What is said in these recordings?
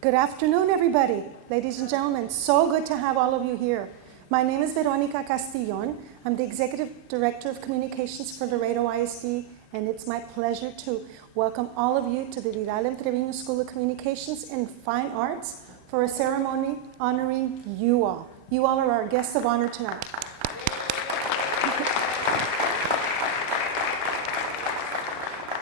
Good afternoon, everybody. Ladies and gentlemen, so good to have all of you here. My name is Veronica Castillon. I'm the Executive Director of Communications for Laredo ISD, and it's my pleasure to welcome all of you to the Vidal M. Treviño School of Communications and Fine Arts for a ceremony honoring you all. You all are our guests of honor tonight.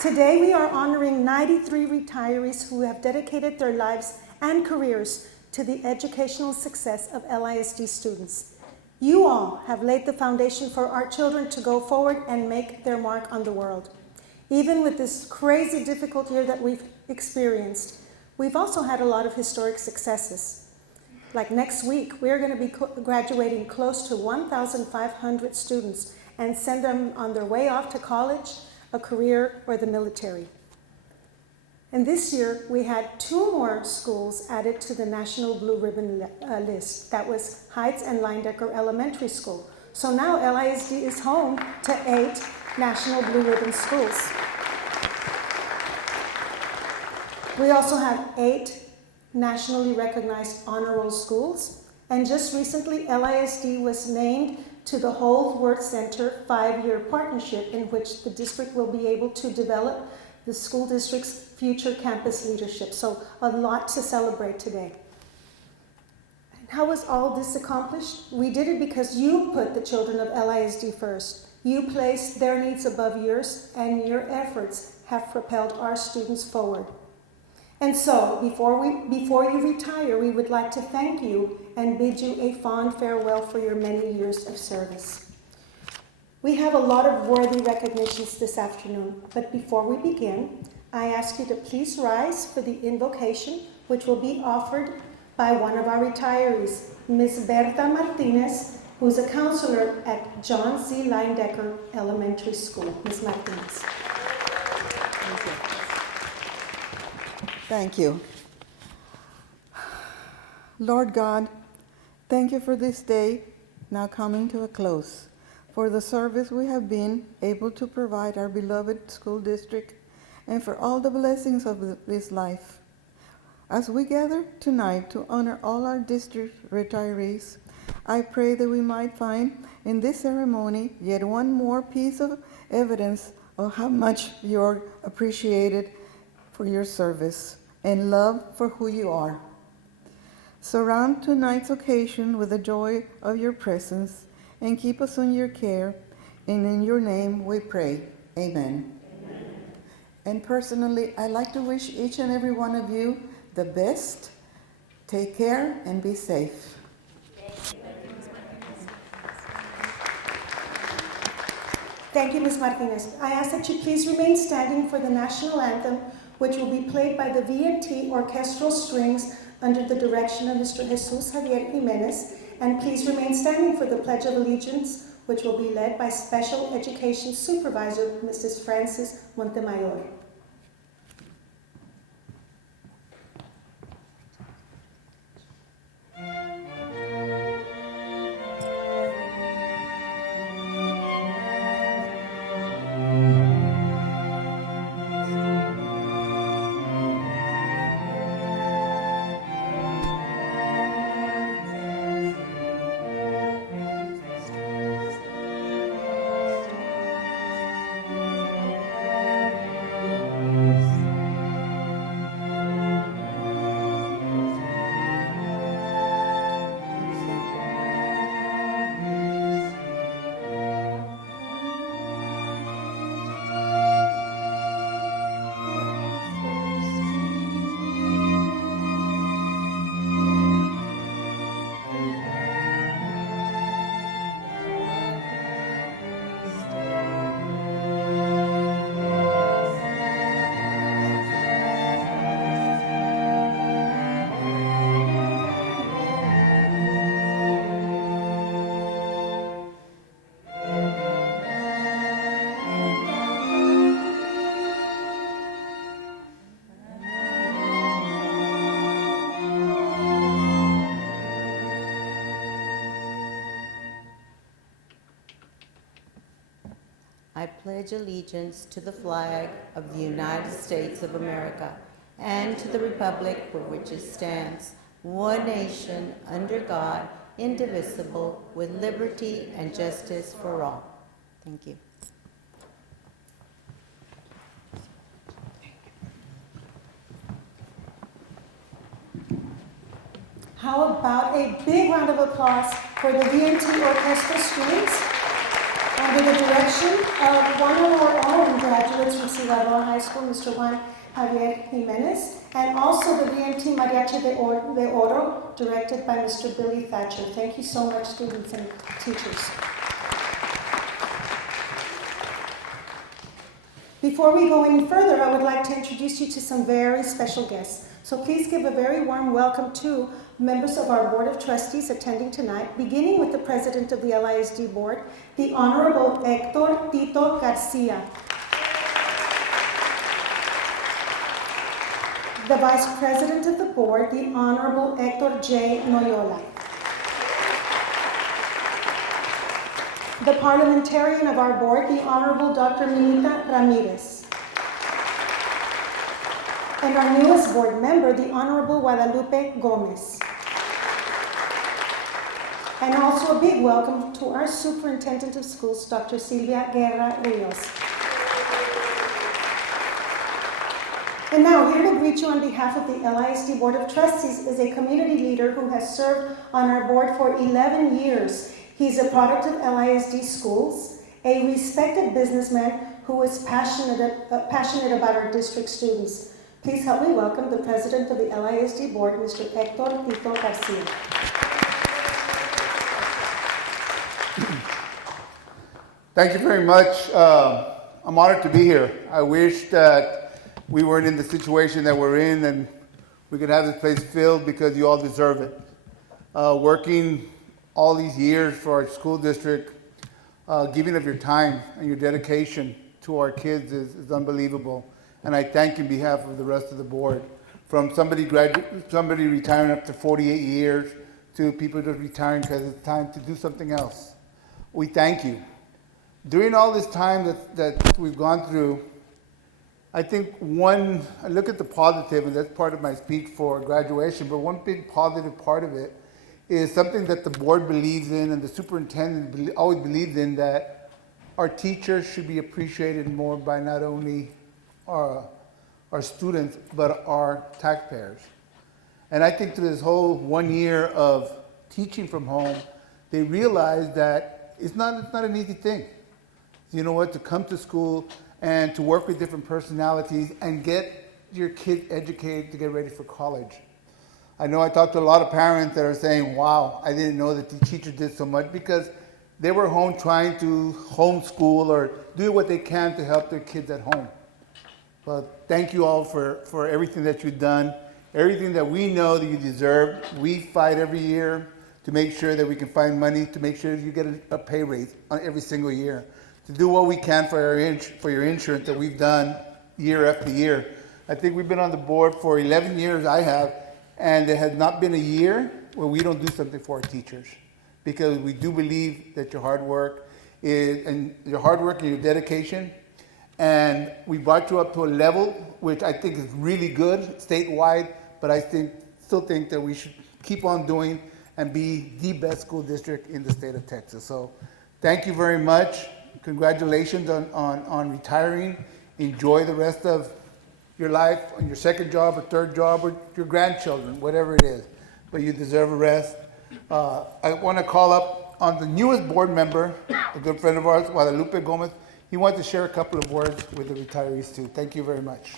Today we are honoring 93 retirees who have dedicated their lives and careers to the educational success of LISD students. You all have laid the foundation for our children to go forward and make their mark on the world. Even with this crazy difficult year that we've experienced, we've also had a lot of historic successes. Like next week, we're going to be graduating close to 1,500 students and send them on their way off to college, a career, or the military. And this year, we had 2 more schools added to the National Blue Ribbon list. That was Heights and Leindecker Elementary School. So now LISD is home to 8 National Blue Ribbon schools. We also have 8 nationally recognized honor roll schools. And just recently, LISD was named to the Holdsworth Center 5-year partnership in which the district will be able to develop the school district's future campus leadership. So a lot to celebrate today. And how was all this accomplished? We did it because you put the children of LISD first. You placed their needs above yours, and your efforts have propelled our students forward. And so, before you retire, we would like to thank you and bid you a fond farewell for your many years of service. We have a lot of worthy recognitions this afternoon, but before we begin, I ask you to please rise for the invocation, which will be offered by one of our retirees, Ms. Berta Martinez, who's a counselor at John C. Leindecker Elementary School. Ms. Martinez. Thank you. Thank you. Lord God, thank you for this day now coming to a close, for the service we have been able to provide our beloved school district, and for all the blessings of this life. As we gather tonight to honor all our district retirees, I pray that we might find in this ceremony yet one more piece of evidence of how much you're appreciated for your service and love for who you are. Surround tonight's occasion with the joy of your presence and keep us in your care, and in your name we pray. Amen. Amen. And personally, I'd like to wish each and every one of you the best. Take care and be safe. Thank you, Ms. Martinez. I ask that you please remain standing for the national anthem, which will be played by the V&T Orchestral Strings under the direction of Mr. Jesus Javier Jimenez. And please remain standing for the Pledge of Allegiance, which will be led by Special Education Supervisor, Mrs. Frances Montemayor. I pledge allegiance to the flag of the United States of America and to the republic for which it stands, one nation, under God, indivisible, with liberty and justice for all. Thank you. How about a big round of applause for the VNT Orchestra students under the direction of one of our own graduates from Cigarroa High School, Mr. Juan Javier Jimenez, and also the VNT Mariachi de Oro, directed by Mr. Billy Thatcher. Thank you so much, students and teachers. Before we go any further, I would like to introduce you to some very special guests. So please give a very warm welcome to members of our Board of Trustees attending tonight, beginning with the President of the LISD Board, the Honorable Hector Tito Garcia. The Vice President of the Board, the Honorable Hector J. Noyola. The Parliamentarian of our Board, the Honorable Dr. Minita Ramirez. And our newest board member, the Honorable Guadalupe Gomez. And also a big welcome to our Superintendent of Schools, Dr. Silvia Guerra Rios. And now, here to greet you on behalf of the LISD Board of Trustees is a community leader who has served on our board for 11 years. He's a product of LISD schools, a respected businessman who is passionate about our district students. Please help me welcome the President of the LISD Board, Mr. Hector Tito Garcia. Thank you very much. I'm honored to be here. I wish that we weren't in the situation that we're in and we could have this place filled because you all deserve it. Working all these years for our school district, giving of your time and your dedication to our kids is unbelievable. And I thank you on behalf of the rest of the board. From somebody retiring up to 48 years to people just retiring because it's time to do something else. We thank you. During all this time that we've gone through, I think I look at the positive, and that's part of my speech for graduation, but one big positive part of it is something that the board believes in and the superintendent always believes in, that our teachers should be appreciated more by not only our students, but our taxpayers. And I think through this whole 1 year of teaching from home, they realized that it's not an easy thing. You know what, to come to school and to work with different personalities and get your kids educated to get ready for college. I know I talked to a lot of parents that are saying, wow, I didn't know that the teachers did so much, because they were home trying to homeschool or do what they can to help their kids at home. But thank you all for everything that you've done, everything that we know that you deserve. We fight every year to make sure that we can find money, to make sure you get a pay raise on every single year, to do what we can for your insurance that we've done year after year. I think we've been on the board for 11 years, I have, and there has not been a year where we don't do something for our teachers, because we do believe that your hard work and your dedication, and we brought you up to a level which I think is really good statewide, but I still think that we should keep on doing and be the best school district in the state of Texas. So thank you very much. Congratulations on retiring. Enjoy the rest of your life on your second job or third job or your grandchildren, whatever it is. But you deserve a rest. I want to call up on the newest board member, a good friend of ours, Guadalupe Gomez. He wants to share a couple of words with the retirees too. Thank you very much.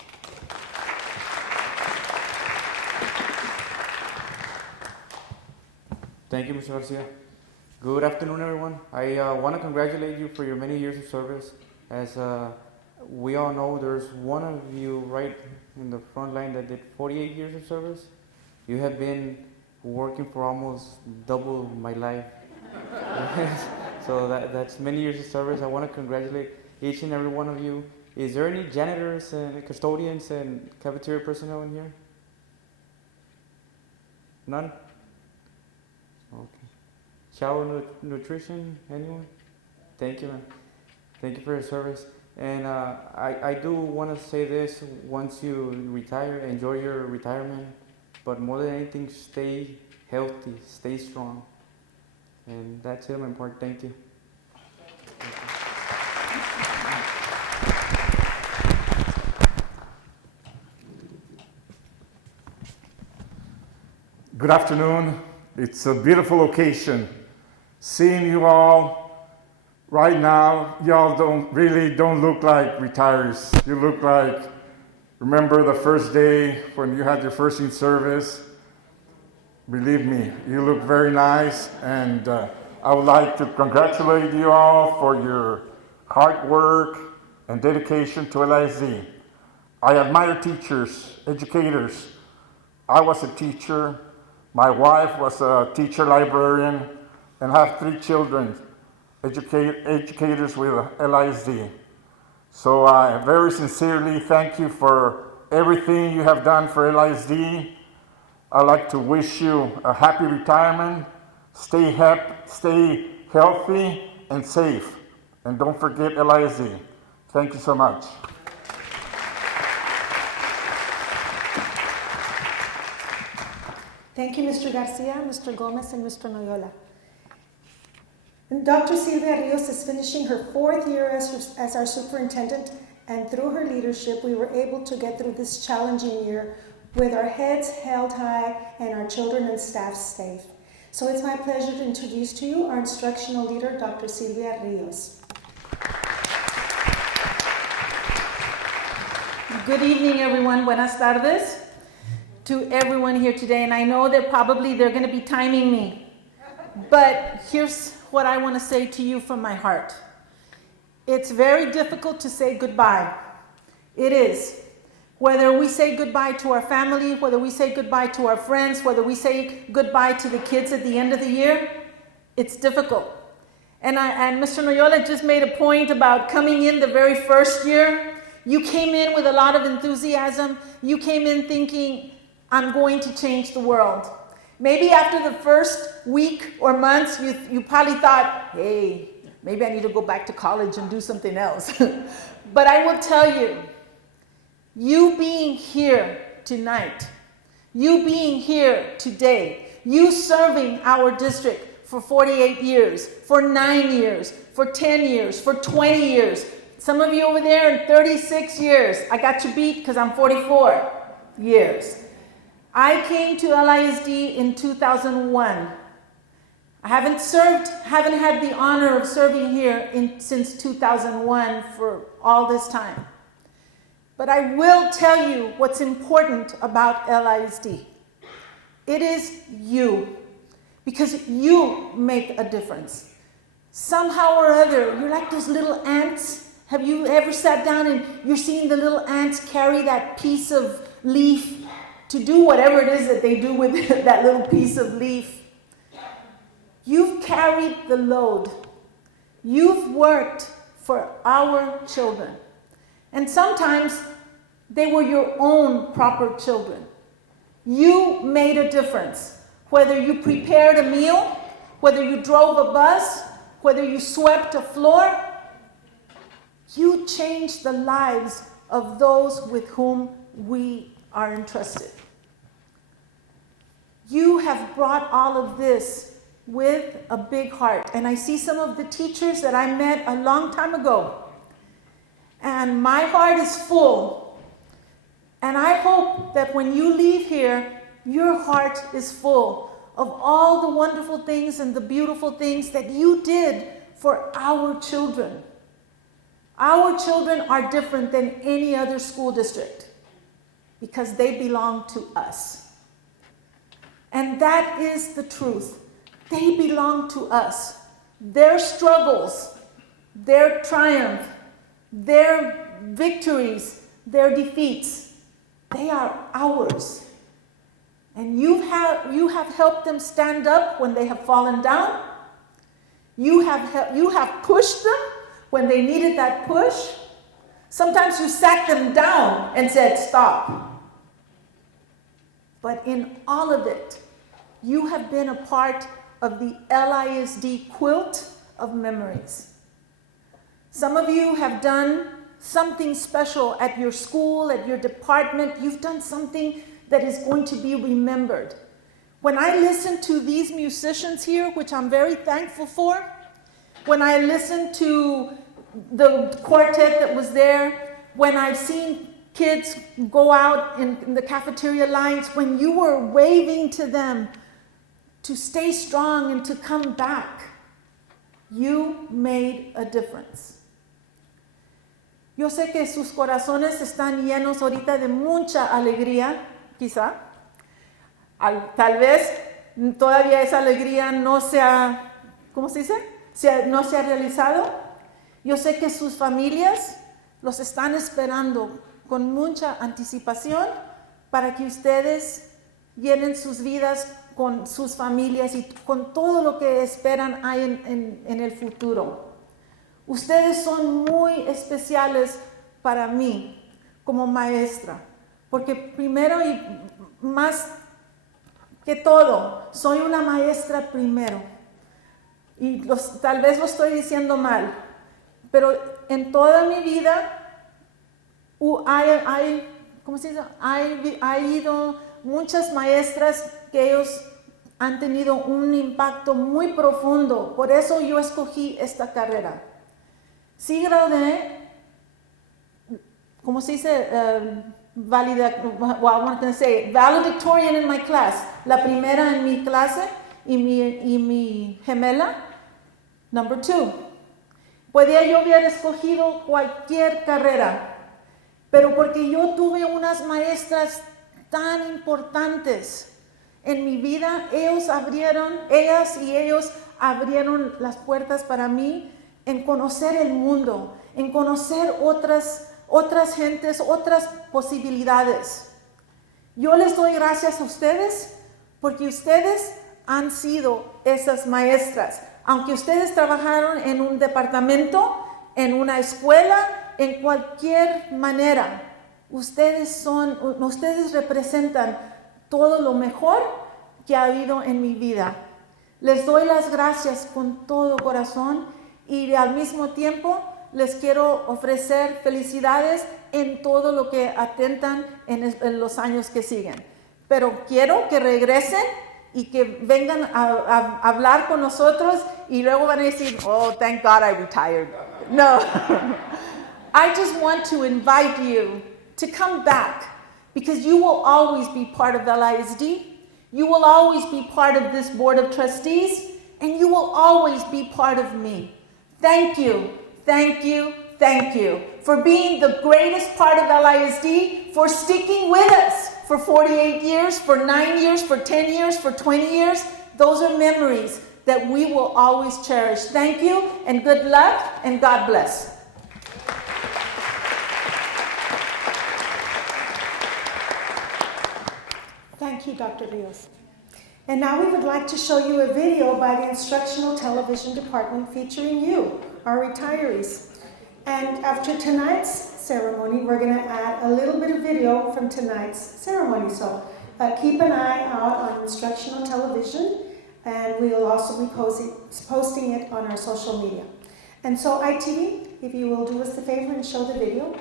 Thank you, Mr. Garcia. Good afternoon, everyone. I want to congratulate you for your many years of service. As we all know, there's one of you right in the front line that did 48 years of service. You have been working for almost double my life. So that's many years of service. I want to congratulate each and every one of you. Is there any janitors and custodians and cafeteria personnel in here? None? Okay. Child nutrition, anyone? Thank you, man. Thank you for your service. And I do want to say this: once you retire, enjoy your retirement, but more than anything, stay healthy, stay strong. And that's it on my part. Thank you. Good afternoon. It's a beautiful occasion. Seeing you all right now, y'all don't look like retirees. You look like, remember the first day when you had your first in service? Believe me, you look very nice, and I would like to congratulate you all for your hard work and dedication to LISD. I admire teachers, educators. I was a teacher. My wife was a teacher librarian, and I have 3 children, educators with LISD. So I very sincerely thank you for everything you have done for LISD. I'd like to wish you a happy retirement. Stay healthy and safe. And don't forget LISD. Thank you so much. Thank you, Mr. Garcia, Mr. Gomez, and Mr. Noyola. And Dr. Silvia Rios is finishing her 4th year as our superintendent, and through her leadership, we were able to get through this challenging year with our heads held high and our children and staff safe. So it's my pleasure to introduce to you our instructional leader, Dr. Silvia Rios. Good evening, everyone. Buenas tardes to everyone here today. And I know that probably they're going to be timing me. But here's what I want to say to you from my heart. It's very difficult to say goodbye. It is. Whether we say goodbye to our family, whether we say goodbye to our friends, whether we say goodbye to the kids at the end of the year, it's difficult. And Mr. Noyola just made a point about coming in the very first year. You came in with a lot of enthusiasm. You came in thinking, I'm going to change the world. Maybe after the first week or months, you probably thought, hey, maybe I need to go back to college and do something else. But I will tell you, you being here tonight, you being here today, you serving our district for 48 years, for 9 years, for 10 years, for 20 years, some of you over there in 36 years. I got you beat because I'm 44 years. I came to LISD in 2001. I haven't had the honor of serving here since 2001 for all this time. But I will tell you what's important about LISD. It is you, because you make a difference. Somehow or other, you're like those little ants. Have you ever sat down and you're seeing the little ants carry that piece of leaf to do whatever it is that they do with that little piece of leaf? You've carried the load. You've worked for our children. And sometimes they were your own proper children. You made a difference. Whether you prepared a meal, whether you drove a bus, whether you swept a floor, you changed the lives of those with whom we are entrusted. You have brought all of this with a big heart. And I see some of the teachers that I met a long time ago. And my heart is full. And I hope that when you leave here, your heart is full of all the wonderful things and the beautiful things that you did for our children. Our children are different than any other school district because they belong to us. And that is the truth. They belong to us. Their struggles, their triumph, their victories, their defeats, they are ours. And you have helped them stand up when they have fallen down. You have pushed them when they needed that push. Sometimes you sat them down and said, stop. But in all of it, you have been a part of the LISD quilt of memories. Some of you have done something special at your school, at your department. You've done something that is going to be remembered. When I listen to these musicians here, which I'm very thankful for, when I listen to the quartet that was there, when I've seen kids go out in the cafeteria lines, when you were waving to them to stay strong and to come back, you made a difference. Yo sé que sus corazones están llenos ahorita de mucha alegría, quizá. Tal vez todavía esa alegría no se ha, ¿cómo se dice? No se ha realizado. Yo sé que sus familias los están esperando con mucha anticipación para que ustedes llenen sus vidas con sus familias y con todo lo que esperan hay en el futuro. Ustedes son muy especiales para mí como maestra, porque primero y más que todo, soy una maestra primero. Y tal vez lo estoy diciendo mal, pero en toda mi vida ¿cómo se dice? Ha ido muchas maestras que ellos han tenido un impacto muy profundo. Por eso yo escogí esta carrera. Sí gradué, ¿cómo se dice? Valedictorian in my class. La primera en mi clase y mi gemela, number 2. Podía yo haber escogido cualquier carrera, pero porque yo tuve unas maestras tan importantes en mi vida, ellas y ellos abrieron las puertas para mí en conocer el mundo, en conocer otras gentes, otras posibilidades. Yo les doy gracias a ustedes porque ustedes han sido esas maestras. Aunque ustedes trabajaron en un departamento, en una escuela, en cualquier manera, ustedes representan todo lo mejor que ha habido en mi vida. Les doy las gracias con todo corazón y al mismo tiempo les quiero ofrecer felicidades en todo lo que atentan en los años que siguen. Pero quiero que regresen y que vengan a hablar con nosotros y luego van a decir, oh, thank God I retired. No. I just want to invite you to come back because you will always be part of LISD. You will always be part of this board of trustees and you will always be part of me. Thank you, thank you, thank you for being the greatest part of LISD, for sticking with us for 48 years, for 9 years, for 10 years, for 20 years. Those are memories that we will always cherish. Thank you and good luck and God bless. Thank you, Dr. Rios. And now we would like to show you a video by the Instructional Television Department featuring you, our retirees. And after tonight's ceremony, we're going to add a little bit of video from tonight's ceremony. So keep an eye out on Instructional Television, and we will also be posting it on our social media. And so ITV, if you will do us the favor and show the video.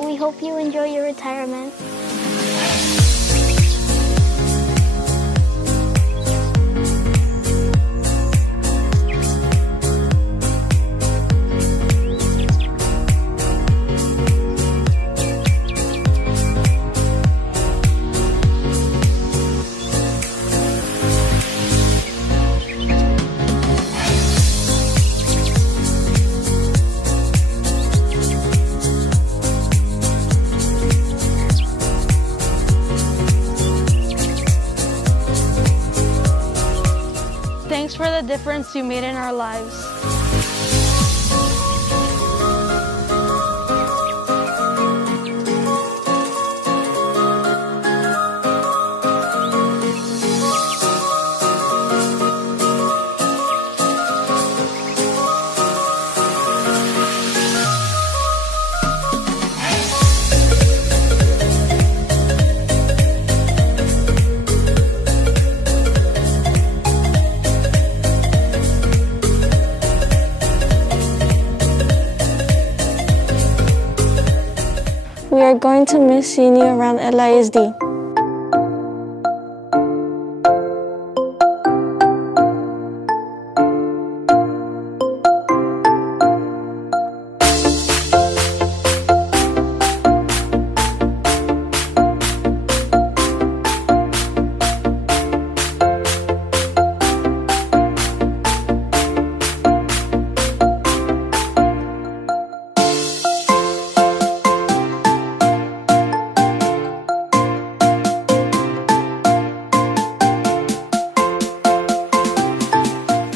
We hope you enjoy your retirement. Thanks for the difference you made in our lives. are going to miss seeing you around LISD.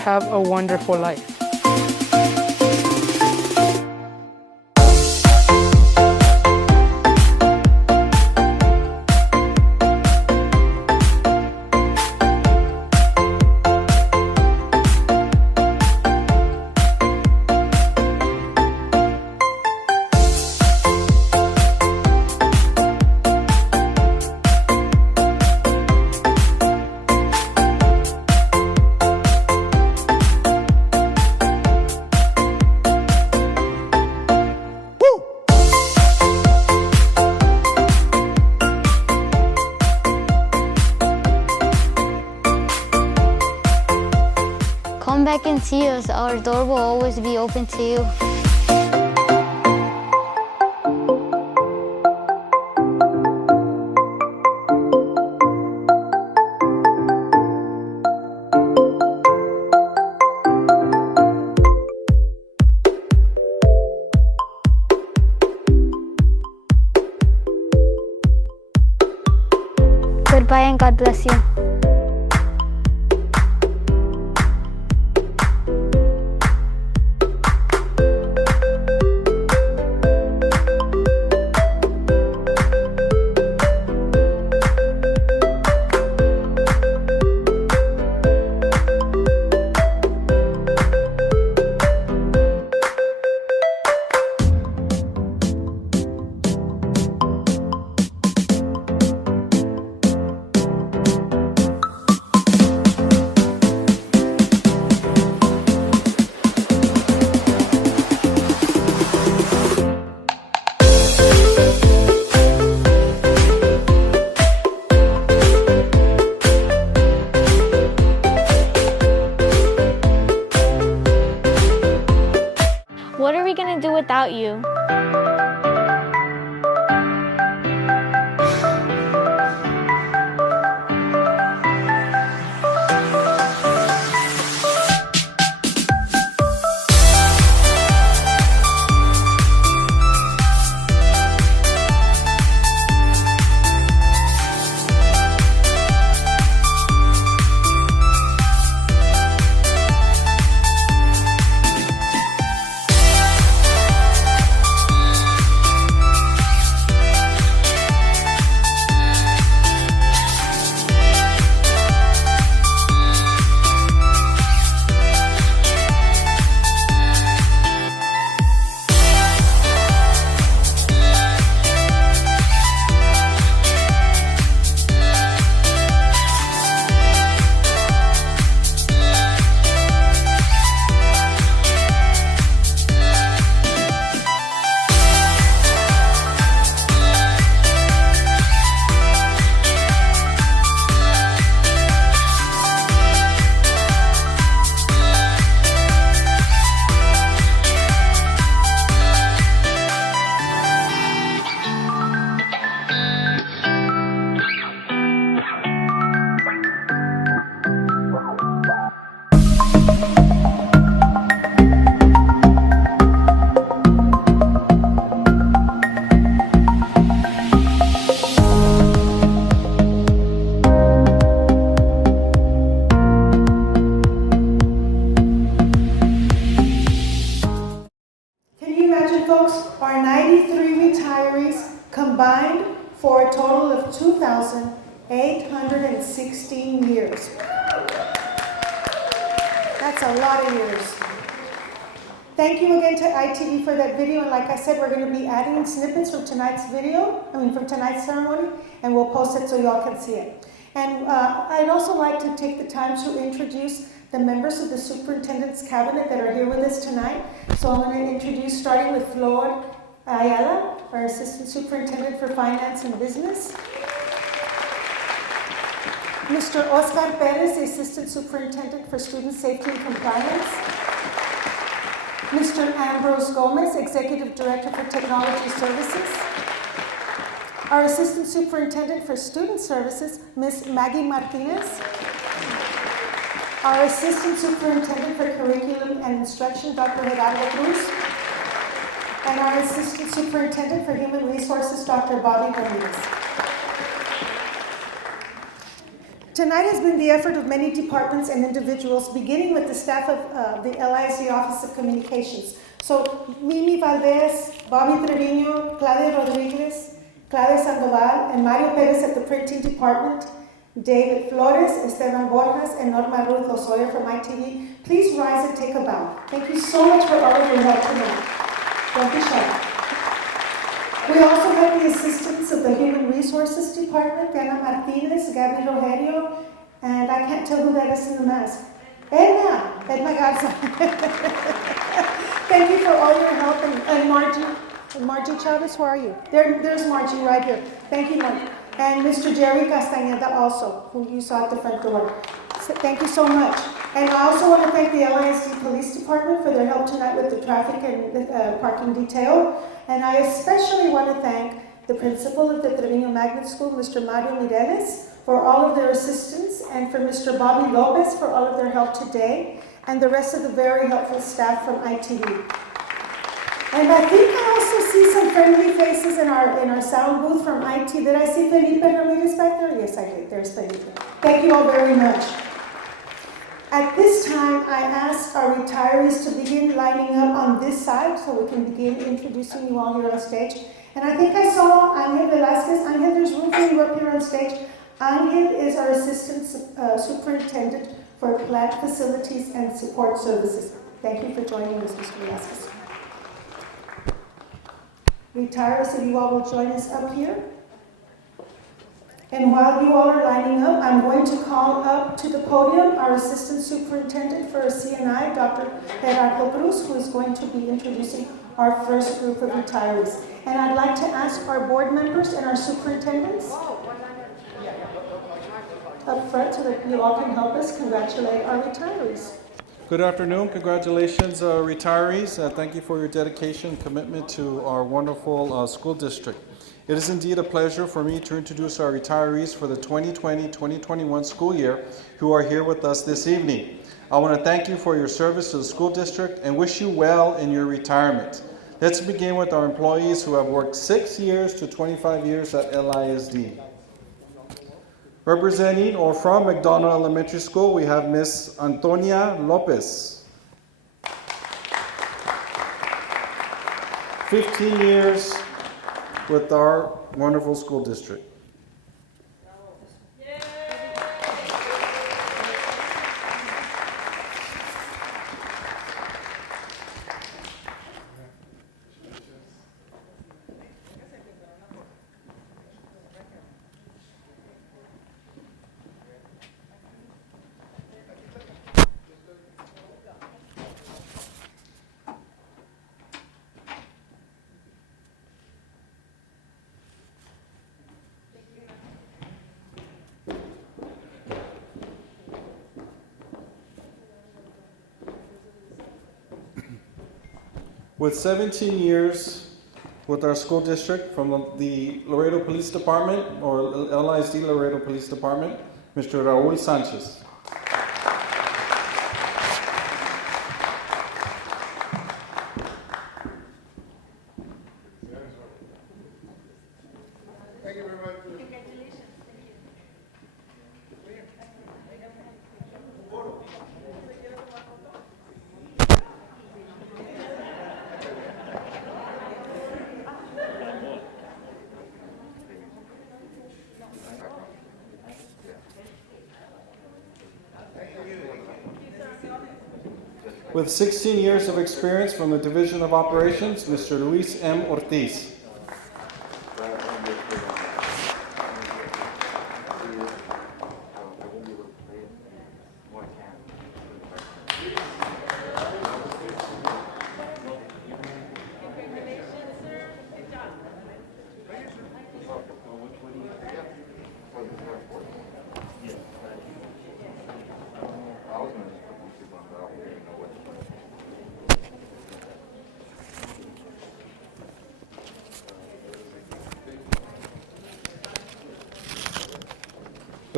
Have a wonderful life. Come back and see us. Our door will always be open to you. Goodbye and God bless you. What are we gonna do without you? Our 93 retirees combined for a total of 2,816 years. That's a lot of years. Thank you again to ITV for that video, and like I said, we're going to be adding snippets from tonight's from tonight's ceremony, and we'll post it so y'all can see it. And I'd also like to take the time to introduce the members of the Superintendent's Cabinet that are here with us tonight. So I'm going to introduce, starting with Flor Ayala, our Assistant Superintendent for Finance and Business. Mr. Oscar Perez, the Assistant Superintendent for Student Safety and Compliance. Mr. Ambrose Gomez, Executive Director for Technology Services. Our Assistant Superintendent for Student Services, Ms. Maggie Martinez. Our Assistant Superintendent for Curriculum and Instruction, Dr. Gerardo Cruz. And our Assistant Superintendent for Human Resources, Dr. Bobby Ramirez. Tonight has been the effort of many departments and individuals, beginning with the staff of the LISD Office of Communications. So Mimi Valdez, Bobby Trevino, Claudia Rodriguez, Claudia Sandoval, and Mario Perez at the printing department, David Flores, Esteban Borjas, and Norma Ruth Osorio from ITV. Please rise and take a bow. Thank you so much for all of your help tonight. Don't be shy. We also have the assistance of the Human Resources Department, Diana Martinez, Gabby Rogerio, and I can't tell who that is in the mask. Edna Garza. Thank you for all your help, and Margie Chavez, where are you? There's Margie right here. Thank you, Margie. And Mr. Jerry Castañeda also, who you saw at the front door. So thank you so much. And I also want to thank the LISD Police Department for their help tonight with the traffic and parking detail. And I especially want to thank the principal of the Trevino Magnet School, Mr. Mario Mireles, for all of their assistance, and for Mr. Bobby Lopez for all of their help today, and the rest of the very helpful staff from ITV. And I think I also see some friendly faces in our sound booth from IT. Did I see Felipe Ramirez back there? Yes, I did. There's Felipe. Thank you all very much. At this time, I ask our retirees to begin lining up on this side so we can begin introducing you all here on stage. And I think I saw Angel Velasquez. Angel, there's room for you up here on stage. Angel is our Assistant Superintendent for Plant Facilities and Support Services. Thank you for joining us, Mr. Velasquez. Retirees, if you all will join us up here. And while you all are lining up, I'm going to call up to the podium our Assistant Superintendent for CNI, Dr. Gerardo Cruz, who is going to be introducing our first group of retirees. And I'd like to ask our board members and our superintendents up front so that you all can help us congratulate our retirees. Good afternoon. Congratulations, retirees. Thank you for your dedication and commitment to our wonderful school district. It is indeed a pleasure for me to introduce our retirees for the 2020-2021 school year who are here with us this evening. I want to thank you for your service to the school district and wish you well in your retirement. Let's begin with our employees who have worked 6 years to 25 years at LISD. Representing or from McDonald Elementary School, we have Miss Antonia Lopez. 15 years with our wonderful school district. With 17 years with our school district from the Laredo Police Department, or LISD Laredo Police Department, Mr. Raul Sanchez. Thank you very much. With 16 years of experience from the Division of Operations, Mr. Luis M. Ortiz.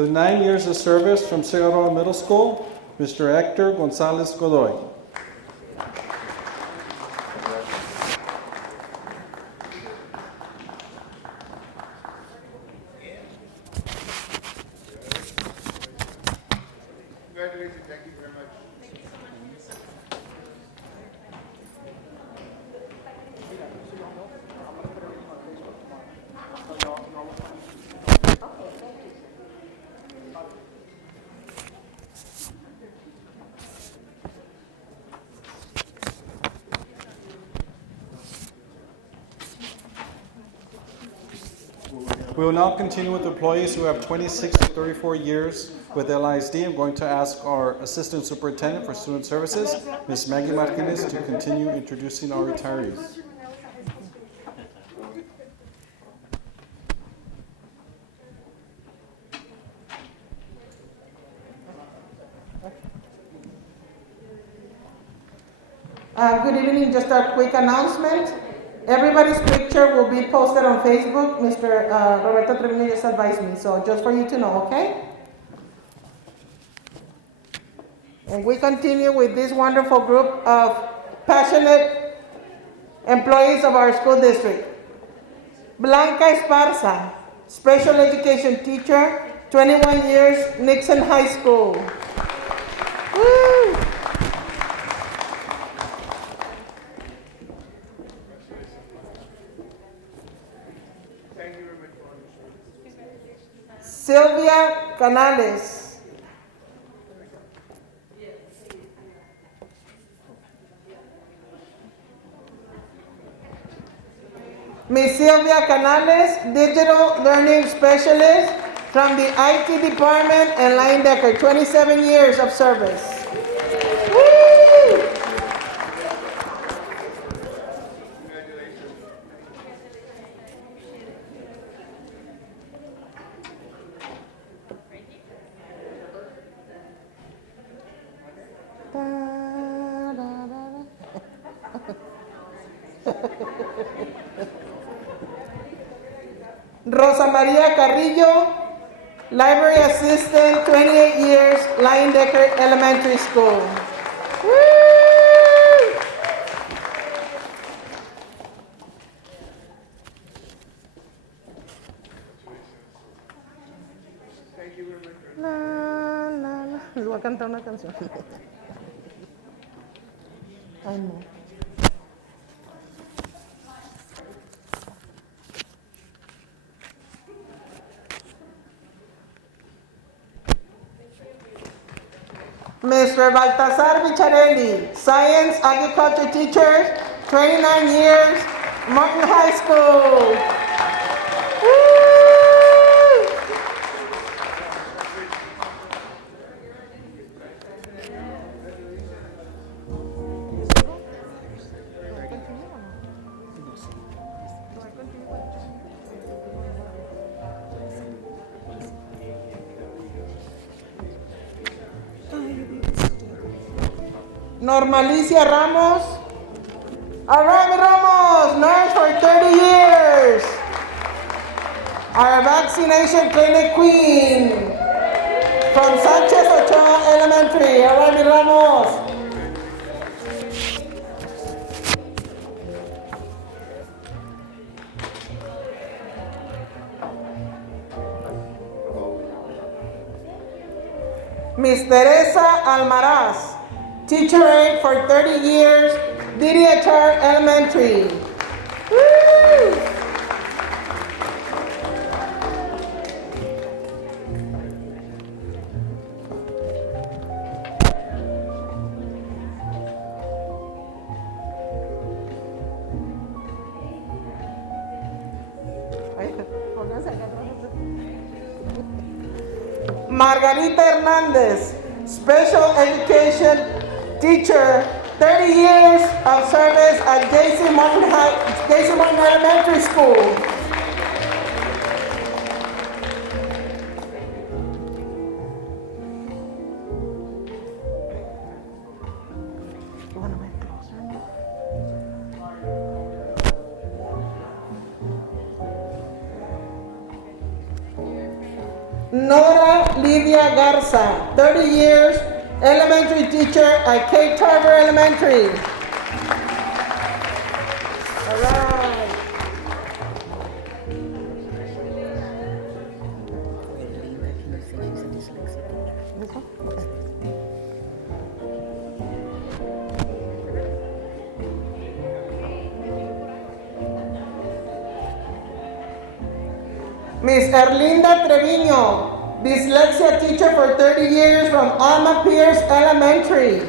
For the 9 years of service from Figueroa Middle School, Mr. Hector Gonzalez Godoy. Congratulations, thank you very much. We will now continue with employees who have 26 to 34 years with LISD. I'm going to ask our Assistant Superintendent for Student Services, Ms. Maggie Martinez, to continue introducing our retirees. Good evening, just a quick announcement. Everybody's picture will be posted on Facebook. Mr. Roberto Trevino just advised me, so just for you to know, okay? And we continue with this wonderful group of passionate employees of our school district. Blanca Esparza, special education teacher, 21 years, Nixon High School. Woo! Sylvia Canales. Ms. Sylvia Canales, Digital Learning Specialist from the IT Department and Line Decker, 27 years of service. Woo! Rosa Maria Carrillo, Library Assistant, 28 years, Line Decker Elementary School. Woo! La, la, la. Les voy a cantar una canción. Ay, no. Mr. Baltasar Bicharelli, Science Agriculture Teacher, 29 years, Martin High School. Woo! Normalicia Ramos. All right, Ramos, nurse for 30 years. Our vaccination clinic queen from Sanchez Ochoa Elementary. All right, Ramos. Miss Teresa Almaraz, teacher aide for 30 years, DDHR Elementary. Woo! Margarita Hernandez, special education teacher, 30 years of service at J.C. Martin Elementary School. Nora Lydia Garza, 30 years, elementary teacher at Cape Tarver Elementary. All right. Miss Erlinda Treviño, dyslexia teacher for 30 years from Alma Pierce Elementary.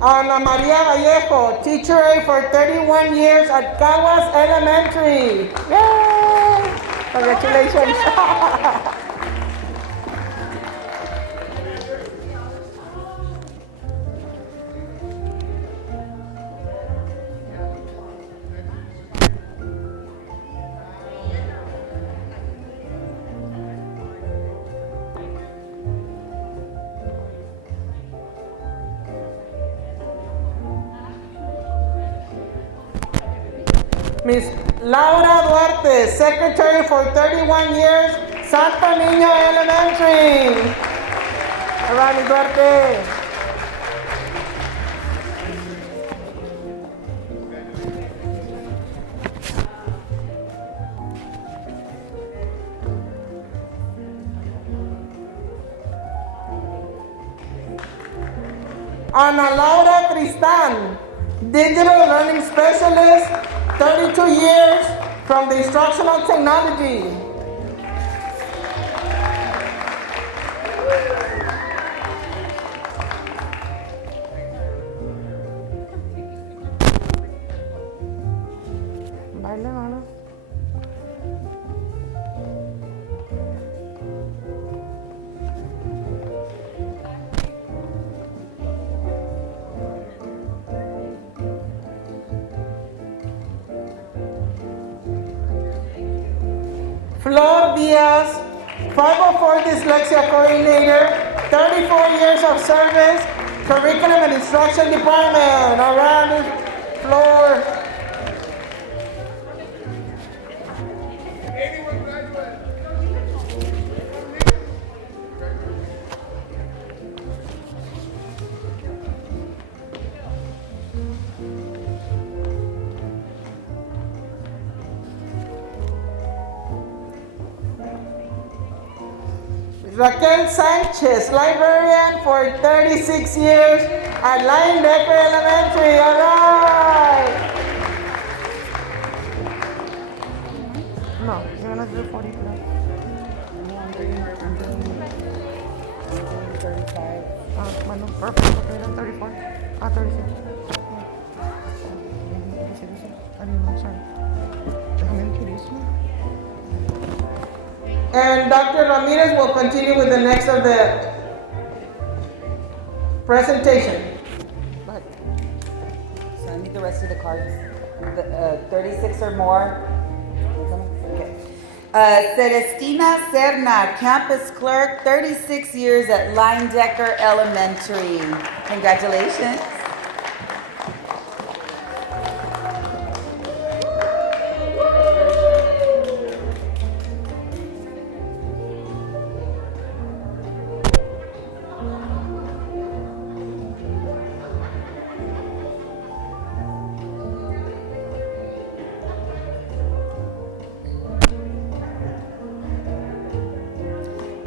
Ana Maria Vallejo, teacher aide for 31 years at Caguas Elementary. Yay! Congratulations. Miss Laura Duarte, secretary for 31 years, Santo Niño Elementary. All right, Miss Duarte. Ana Laura Tristan, digital learning specialist, 32 years from the instructional technology. Baila, Ana. Flor Diaz, 504 dyslexia coordinator, 34 years of service, curriculum and instruction department. All right, Miss Flor. Raquel Sanchez, librarian for 36 years at Lion Decker Elementary. All right. No, you're gonna do 40 plus. I'm doing 35. Bueno, perfect. Okay, then 34. 36. I don't know, sorry. Déjame introduce. And Dr. Ramirez will continue with the next of the presentation. Go ahead. So I need the rest of the cards. 36 or more. Okay. Celestina Serna, campus clerk, 36 years at Line Decker Elementary. Congratulations.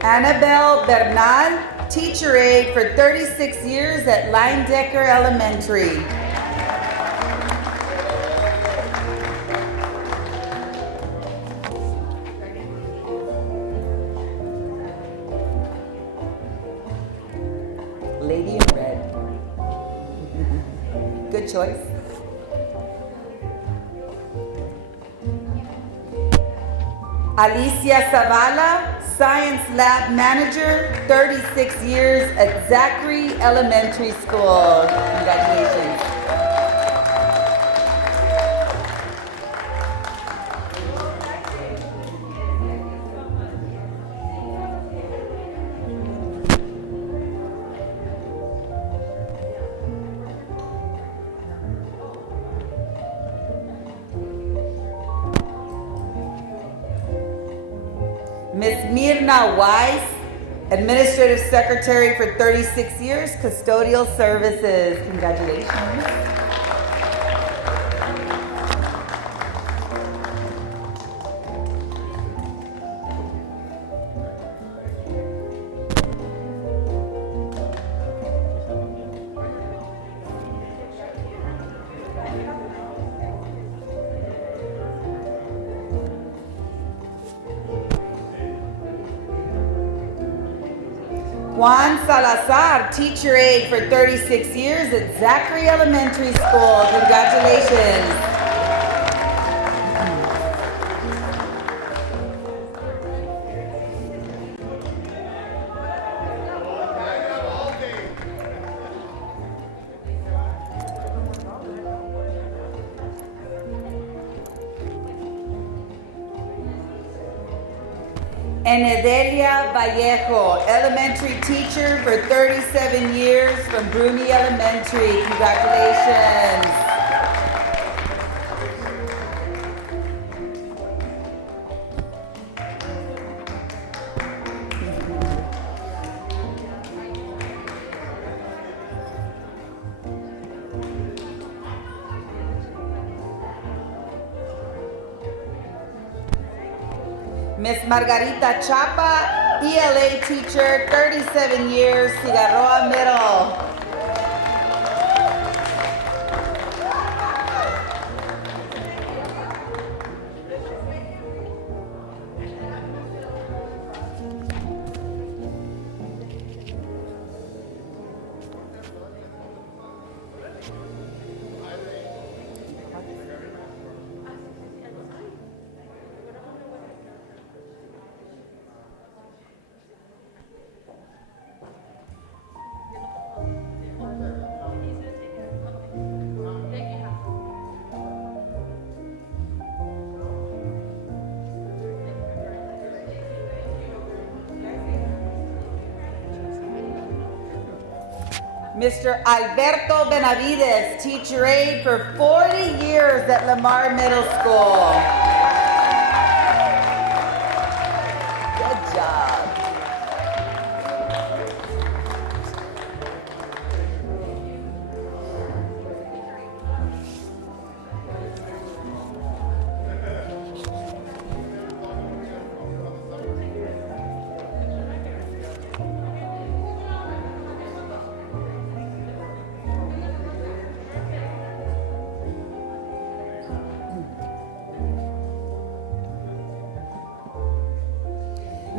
Annabelle Bernal, teacher aide for 36 years at Line Decker Elementary. Lady in red. Good choice. Alicia Zavala, Science Lab Manager, 36 years at Zachary Elementary School. Congratulations. Miss Mirna Weiss, Administrative Secretary for 36 years, Custodial Services. Congratulations. Juan Salazar, teacher aide for 36 years at Zachary Elementary School. Congratulations. Enedelia Vallejo, elementary teacher for 37 years from Bruni Elementary. Congratulations. Miss Margarita Chapa, ELA teacher, 37 years, Cigarroa Middle. Mr. Alberto Benavides, teacher aide for 40 years at Lamar Middle School. Good job.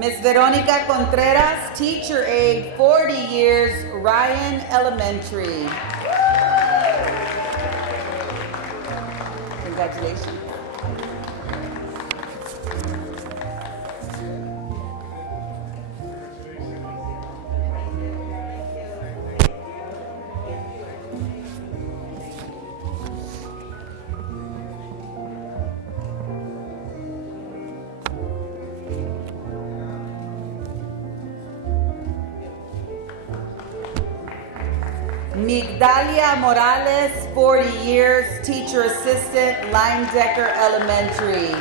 Miss Veronica Contreras, teacher aide, 40 years, Ryan Elementary. Congratulations. Migdalia Morales, 40 years, teacher assistant, Linedecker Elementary.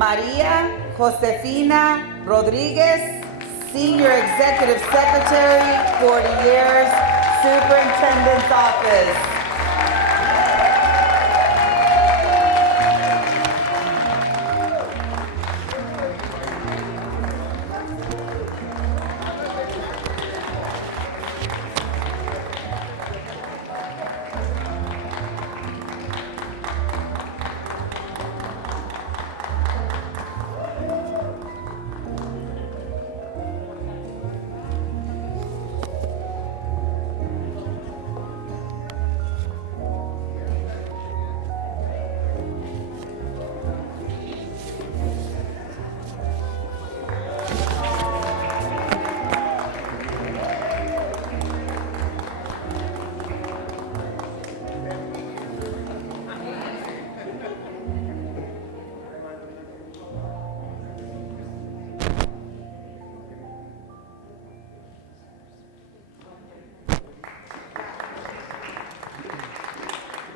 Maria Josefina Rodriguez, Senior Executive Secretary, 40 years, Superintendent's Office.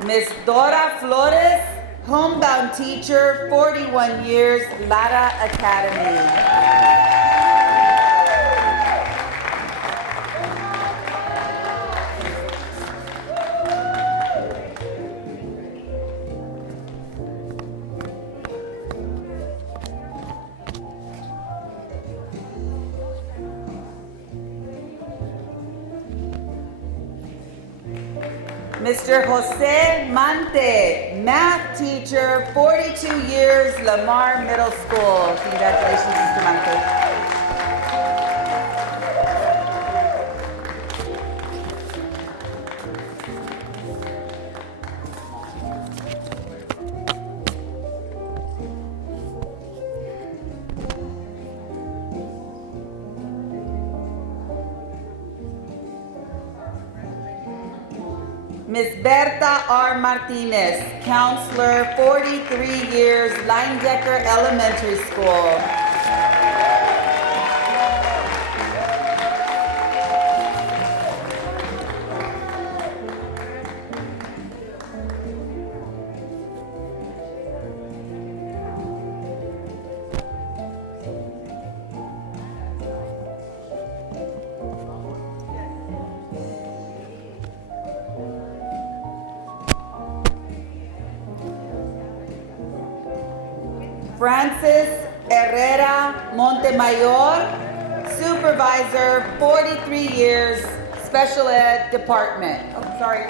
Ms. Dora Flores, homebound teacher, 41 years, Lara Academy. Mr. Jose Mante, math teacher, 42 years, Lamar Middle School. Congratulations, Mr. Mante. Ms. Berta R. Martinez, counselor, 43 years, Linedecker Elementary School. Francis Herrera Montemayor, supervisor, 43 years, special ed department. Oh, sorry.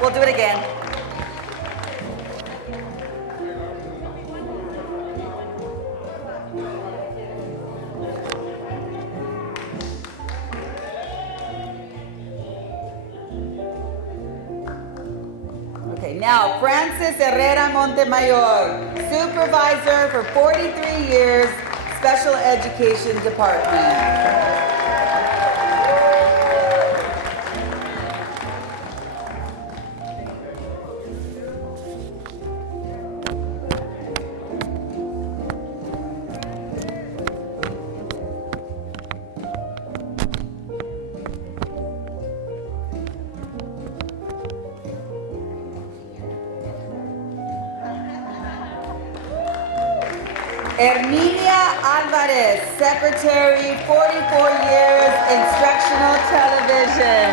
We'll do it again. Okay, now Francis Herrera Montemayor, supervisor for 43 years, special education department. Herminia Alvarez, secretary, 44 years, instructional television.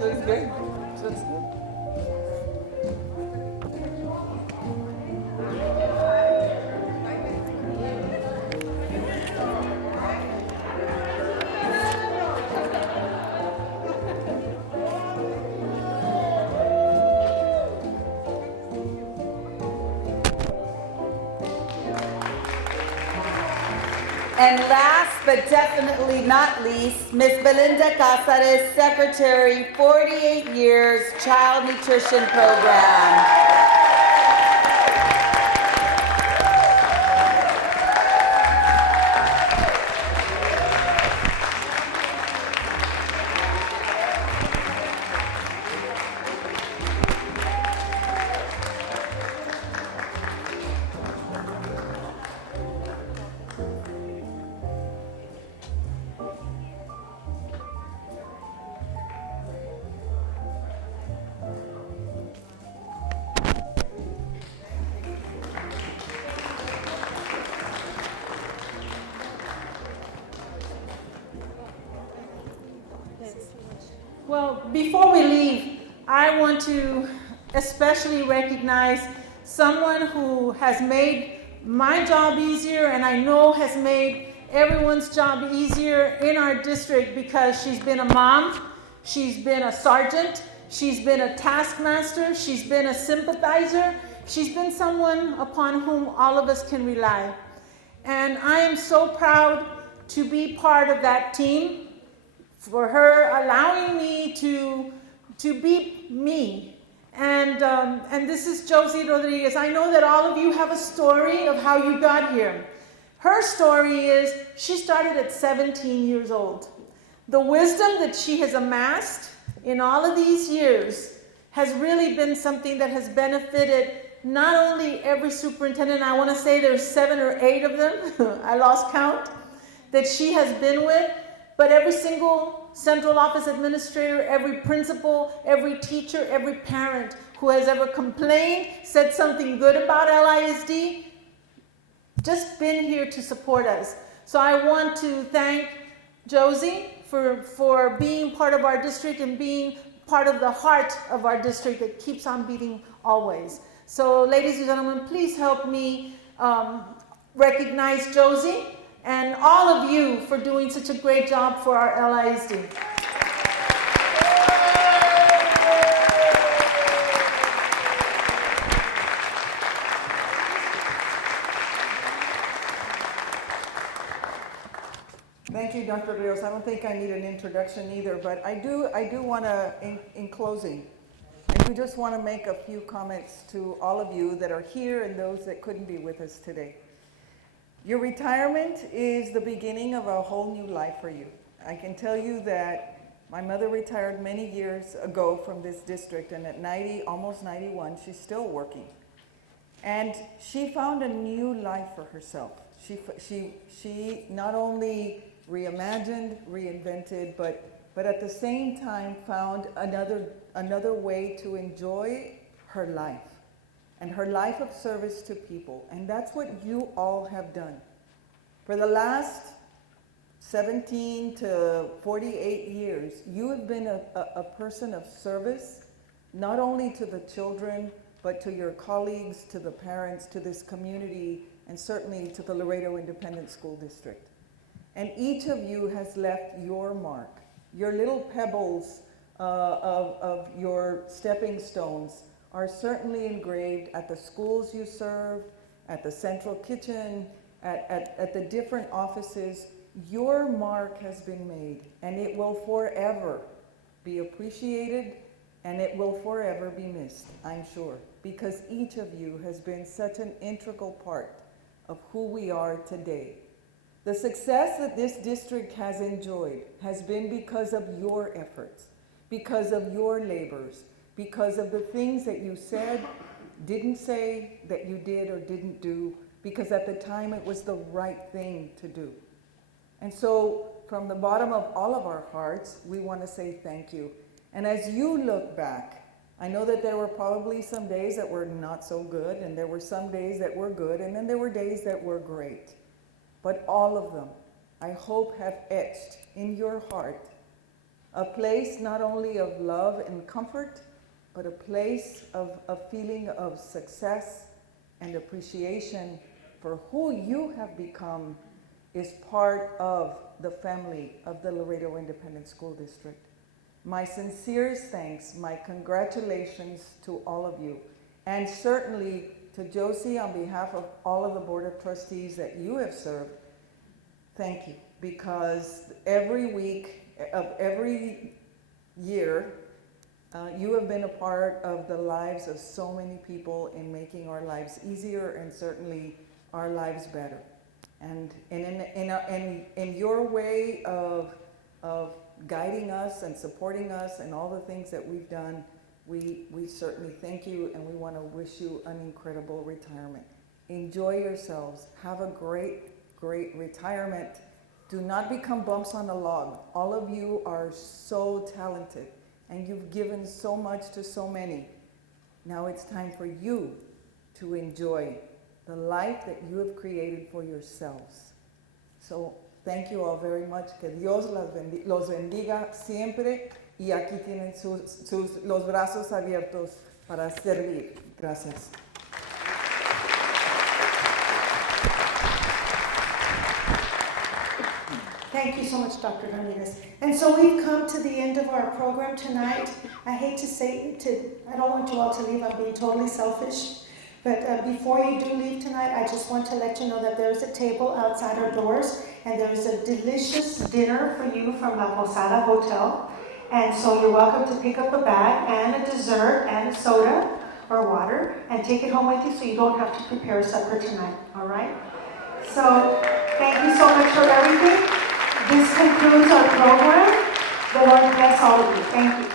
Looks good. Looks good. And last but definitely not least, Ms. Belinda Casares, secretary, 48 years, child nutrition program. Well, before we leave, I want to especially recognize someone who has made my job easier and I know has made everyone's job easier in our district because she's been a mom, she's been a sergeant, she's been a taskmaster, she's been a sympathizer, she's been someone upon whom all of us can rely. And I am so proud to be part of that team, for her allowing me to be me. And this is Josie Rodriguez. I know that all of you have a story of how you got here. Her story is she started at 17 years old. The wisdom that she has amassed in all of these years has really been something that has benefited not only every superintendent, I want to say there's 7 or 8 of them, I lost count, that she has been with, but every single central office administrator, every principal, every teacher, every parent who has ever complained, said something good about LISD, just been here to support us. So I want to thank Josie for being part of our district and being part of the heart of our district that keeps on beating always. So ladies and gentlemen, please help me recognize Josie and all of you for doing such a great job for our LISD. Thank you, Dr. Rios. I don't think I need an introduction either, but I do want to, in closing, I do just want to make a few comments to all of you that are here and those that couldn't be with us today. Your retirement is the beginning of a whole new life for you. I can tell you that my mother retired many years ago from this district, and at 90, almost 91, she's still working. And she found a new life for herself. She not only reimagined, reinvented, but at the same time found another way to enjoy her life and her life of service to people. And that's what you all have done. For the last 17 to 48 years, you have been a person of service, not only to the children, but to your colleagues, to the parents, to this community, and certainly to the Laredo Independent School District. And each of you has left your mark, your little pebbles of your stepping stones are certainly engraved at the schools you serve, at the central kitchen, at the different offices. Your mark has been made, and it will forever be appreciated, and it will forever be missed, I'm sure, because each of you has been such an integral part of who we are today. The success that this district has enjoyed has been because of your efforts, because of your labors, because of the things that you said, didn't say, that you did or didn't do, because at the time it was the right thing to do. And so from the bottom of all of our hearts, we want to say thank you. And as you look back, I know that there were probably some days that were not so good, and there were some days that were good, and then there were days that were great. But all of them, I hope, have etched in your heart a place not only of love and comfort, but a place of a feeling of success and appreciation for who you have become is part of the family of the Laredo Independent School District. My sincerest thanks, my congratulations to all of you, and certainly to Josie on behalf of all of the Board of Trustees that you have served. Thank you, because every week of every year, you have been a part of the lives of so many people in making our lives easier and certainly our lives better. And in your way of guiding us and supporting us and all the things that we've done, we certainly thank you, and we want to wish you an incredible retirement. Enjoy yourselves. Have a great retirement. Do not become bumps on a log. All of you are so talented, and you've given so much to so many. Now it's time for you to enjoy the life that you have created for yourselves. So thank you all very much. Que Dios los bendiga siempre, y aquí tienen los brazos abiertos para servir. Gracias. Thank you so much, Dr. Ramirez. And so we've come to the end of our program tonight. I hate to say, I don't want you all to leave, I'm being totally selfish. But before you do leave tonight, I just want to let you know that there's a table outside our doors, and there's a delicious dinner for you from La Posada Hotel. And so you're welcome to pick up a bag and a dessert and a soda or water and take it home with you so you don't have to prepare a supper tonight, all right? So thank you so much for everything. This concludes our program. The Lord bless all of you. Thank you.